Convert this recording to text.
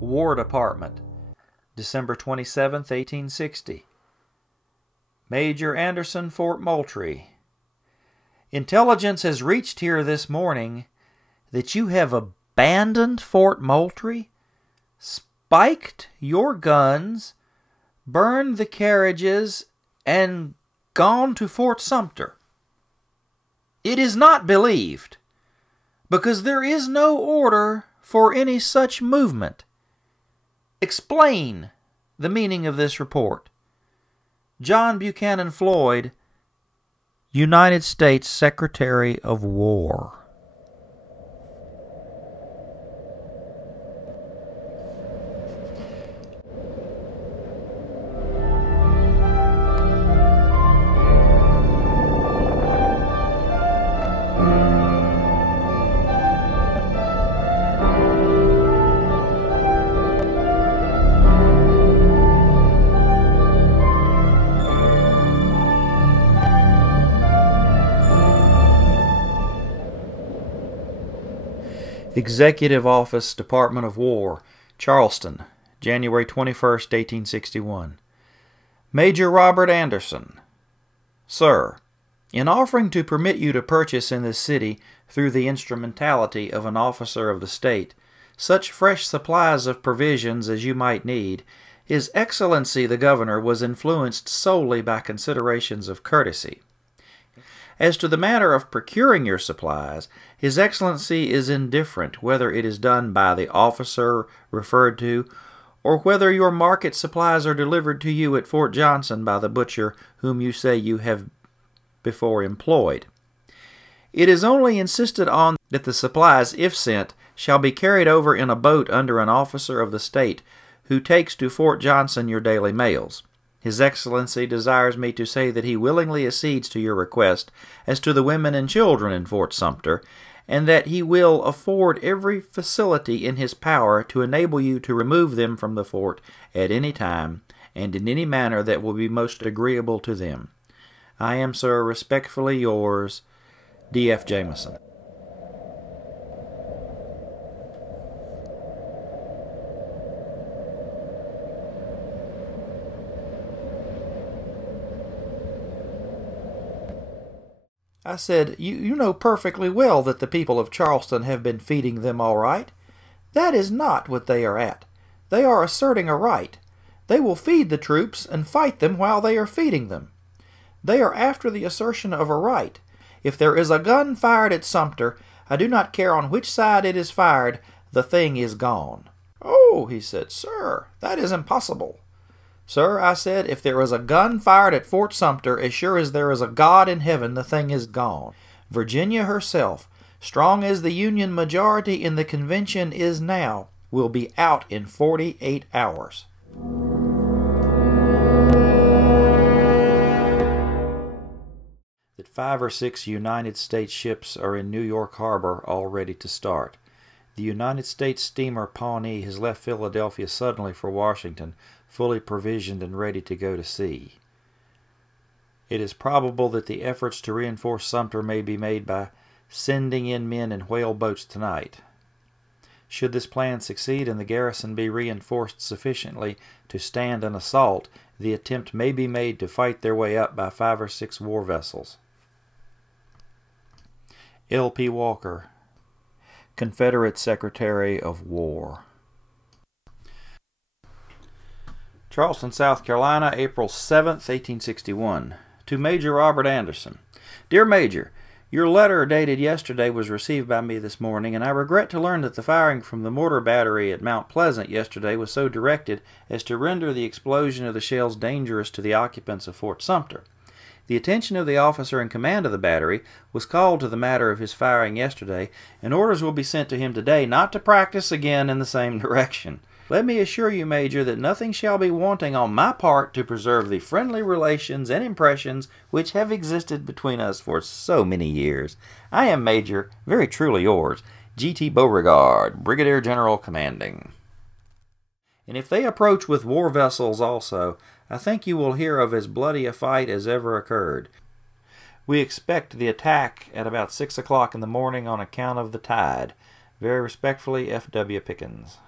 War Department, December 27, 1860. Major Anderson, Fort Moultrie. Intelligence has reached here this morning that you have abandoned Fort Moultrie, spiked your guns, burned the carriages, and gone to Fort Sumter. It is not believed, because there is no order for any such movement. Explain the meaning of this report. John Buchanan Floyd, United States Secretary of War. Executive Office, Department of War, Charleston, January 21, 1861. Major Robert Anderson. Sir, in offering to permit you to purchase in this city, through the instrumentality of an officer of the state, such fresh supplies of provisions as you might need, His Excellency the Governor was influenced solely by considerations of courtesy. As to the matter of procuring your supplies, His Excellency is indifferent whether it is done by the officer referred to, or whether your market supplies are delivered to you at Fort Johnson by the butcher whom you say you have before employed. It is only insisted on that the supplies, if sent, shall be carried over in a boat under an officer of the state, who takes to Fort Johnson your daily mails. His Excellency desires me to say that he willingly accedes to your request as to the women and children in Fort Sumter, and that he will afford every facility in his power to enable you to remove them from the fort at any time, and in any manner that will be most agreeable to them. I am, sir, respectfully yours, D.F. Jameson. I said, you know perfectly well that the people of Charleston have been feeding them all right. That is not what they are at. They are asserting a right. They will feed the troops and fight them while they are feeding them. They are after the assertion of a right. If there is a gun fired at Sumter, I do not care on which side it is fired, the thing is gone. Oh, he said, sir, that is impossible. Sir, I said, if there is a gun fired at Fort Sumter, as sure as there is a God in heaven, the thing is gone. Virginia herself, strong as the Union majority in the convention is now, will be out in 48 hours. That 5 or 6 United States ships are in New York Harbor all ready to start. The United States steamer Pawnee has left Philadelphia suddenly for Washington, fully provisioned and ready to go to sea. It is probable that the efforts to reinforce Sumter may be made by sending in men in whale boats tonight. Should this plan succeed and the garrison be reinforced sufficiently to stand an assault, the attempt may be made to fight their way up by 5 or 6 war vessels. L.P. Walker, Confederate Secretary of War. Charleston, South Carolina, April 7, 1861. To Major Robert Anderson. Dear Major, your letter dated yesterday was received by me this morning, and I regret to learn that the firing from the mortar battery at Mount Pleasant yesterday was so directed as to render the explosion of the shells dangerous to the occupants of Fort Sumter. The attention of the officer in command of the battery was called to the matter of his firing yesterday, and orders will be sent to him today not to practice again in the same direction. Let me assure you, Major, that nothing shall be wanting on my part to preserve the friendly relations and impressions which have existed between us for so many years. I am, Major, very truly yours, G.T. Beauregard, Brigadier General Commanding. And if they approach with war vessels also, I think you will hear of as bloody a fight as ever occurred. We expect the attack at about 6 o'clock in the morning on account of the tide. Very respectfully, F.W. Pickens.